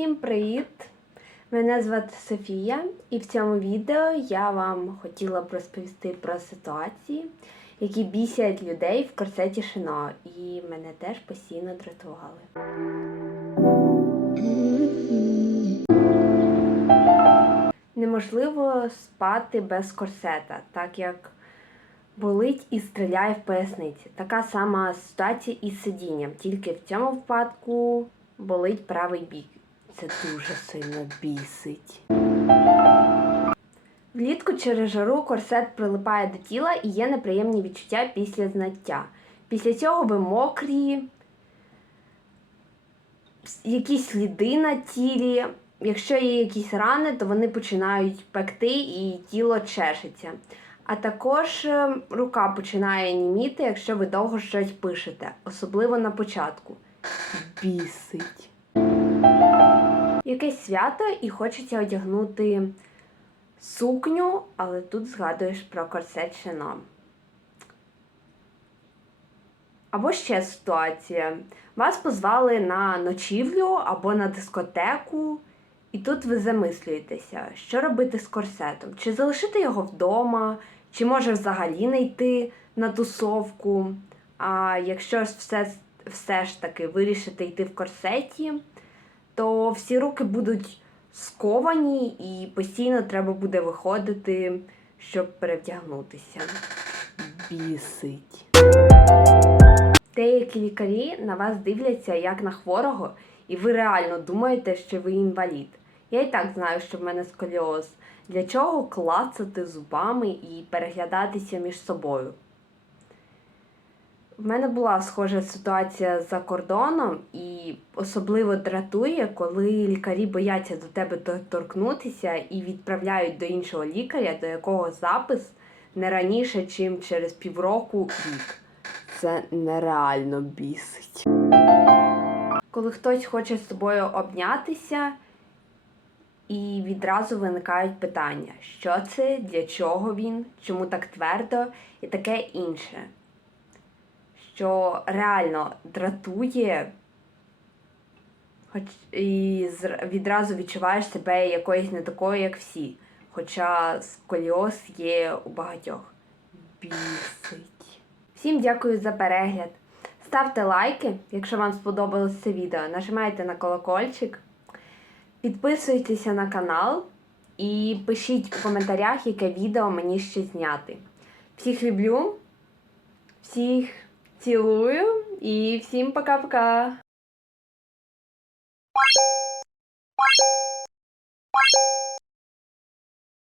Всім привіт! Мене звати Софія, і в цьому відео я вам хотіла б розповісти про ситуації, які бісять людей в корсеті Шино, і мене теж постійно дратували. Неможливо спати без корсета, так як болить і стріляє в поясниці. Така сама ситуація із сидінням, тільки в цьому випадку болить правий бік. Це дуже сильно бісить. Влітку через жару корсет прилипає до тіла і є неприємні відчуття після знаття. Після цього ви мокрі, якісь сліди на тілі. Якщо є якісь рани, то вони починають пекти і тіло чешеться. А також е, рука починає німіти, якщо ви довго щось пишете, особливо на початку. Бісить. Якесь свято і хочеться одягнути сукню, але тут згадуєш про корсет шино. Або ще ситуація. Вас позвали на ночівлю або на дискотеку, і тут ви замислюєтеся, що робити з корсетом? Чи залишити його вдома, чи може взагалі не йти на тусовку. А якщо все, все ж таки вирішити йти в корсеті, то всі руки будуть сковані і постійно треба буде виходити, щоб перевдягнутися. Бісить. Деякі лікарі на вас дивляться як на хворого, і ви реально думаєте, що ви інвалід. Я і так знаю, що в мене сколіоз. Для чого клацати зубами і переглядатися між собою? В мене була схожа ситуація за кордоном, і особливо дратує, коли лікарі бояться до тебе доторкнутися і відправляють до іншого лікаря, до якого запис не раніше, чим через півроку рік. Це нереально бісить. Коли хтось хоче з тобою обнятися, і відразу виникають питання, що це, для чого він, чому так твердо і таке інше. Що реально дратує, хоч і відразу відчуваєш себе якоюсь не такою, як всі. Хоча сколіоз є у багатьох. Бісить. Всім дякую за перегляд. Ставте лайки, якщо вам сподобалось це відео. Нажимайте на колокольчик. Підписуйтеся на канал і пишіть у коментарях, яке відео мені ще зняти. Всіх люблю, всіх цілую і всім пока-пока!